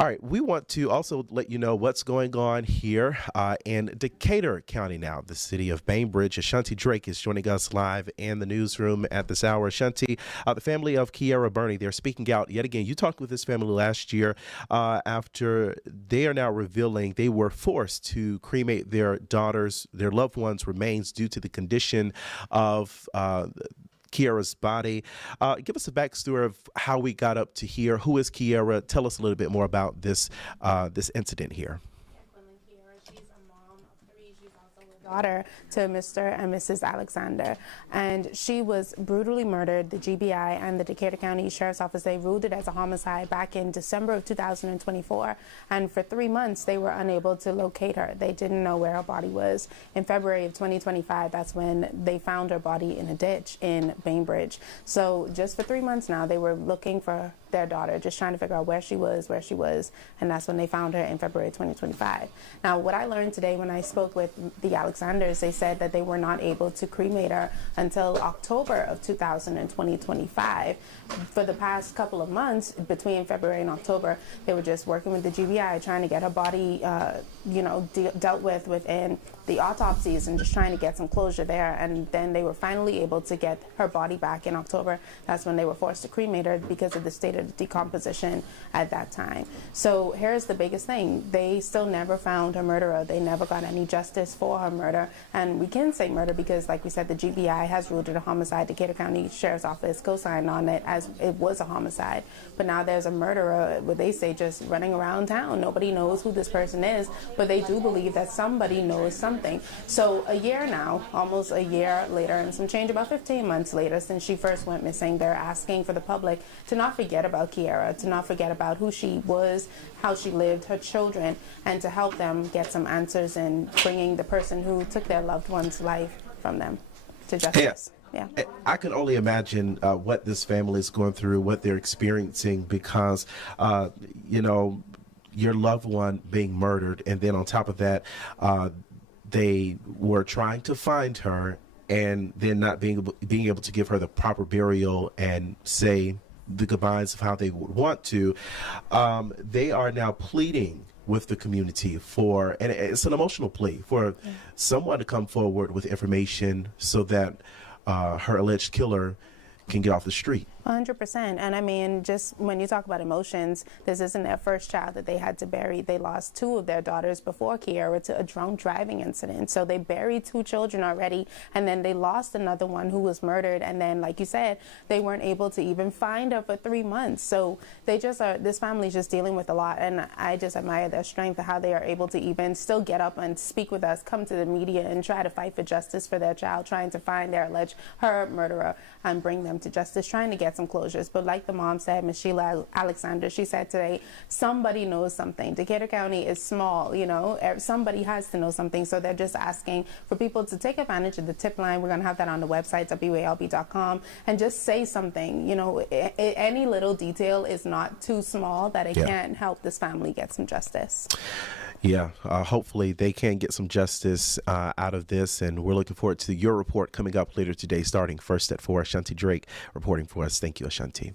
All right, we want to also let you know what's going on here in Decatur County now, the city of Bainbridge. Ashanti Drake is joining us live in the newsroom at this hour. Ashanti, the family of Kiera Burney, they're speaking out yet again. You talked with this family last year after they are now revealing they were forced to cremate their daughters, their loved ones' remains due to the condition of Kiera's body. Give us a backstory of how we got up to here. Who is Kiera? Tell us a little bit more about this incident here. She's a mom of three. She's also a daughter to Mr. and Mrs. Alexander, and she was brutally murdered. The GBI and the Decatur County Sheriff's Office, they ruled it as a homicide back in December of 2024, and for 3 months they were unable to locate her. They didn't know where her body was. In February of 2025, that's when they found her body in a ditch in Bainbridge. So just for 3 months now, they were looking for their daughter, just trying to figure out where she was, and that's when they found her in February 2025. Now, what I learned today when I spoke with the Alexanders, they said that they were not able to cremate her until October of 2025. For the past couple of months, between February and October, they were just working with the GBI, trying to get her body, dealt with within the autopsies and just trying to get some closure there. And then they were finally able to get her body back in October. That's when they were forced to cremate her because of the state of decomposition at that time. So here's the biggest thing. They still never found her murderer. They never got any justice for her murder. And we can say murder because, like we said, the GBI has ruled it a homicide. Decatur County Sheriff's Office co-signed on it as it was a homicide. But now there's a murderer, what they say, just running around town. Nobody knows who this person is, but they do believe that somebody knows something. So a year now, almost a year later, and some change, about 15 months later since she first went missing, they're asking for the public to not forget about Kiera, to not forget about who she was, how she lived, her children, and to help them get some answers in bringing the person who took their loved one's life from them to justice. Yeah. I can only imagine what this family is going through, what they're experiencing, because, your loved one being murdered, and then on top of that, they were trying to find her and then not being able to give her the proper burial and say the goodbyes of how they would want to. They are now pleading with the community for, and it's an emotional plea, for someone to come forward with information so that her alleged killer can get off the street. 100%. And I mean, just when you talk about emotions, this isn't their first child that they had to bury. They lost 2 of their daughters before Kiera to a drunk driving incident. So they buried 2 children already, and then they lost another one who was murdered. And then, like you said, they weren't able to even find her for 3 months. So they just are, this family's just dealing with a lot. And I just admire their strength, how they are able to even still get up and speak with us, come to the media and try to fight for justice for their child, trying to find her murderer and bring them to justice, trying to get some closures. But like the mom said, Ms. Sheila Alexander, she said today, somebody knows something. Decatur County is small, somebody has to know something. So they're just asking for people to take advantage of the tip line. We're going to have that on the website, walb.com, and just say something. Any little detail is not too small that it can't help this family get some justice. Yeah, hopefully they can get some justice out of this, and we're looking forward to your report coming up later today, starting first at 4. Ashanti Drake reporting for us. Thank you, Ashanti.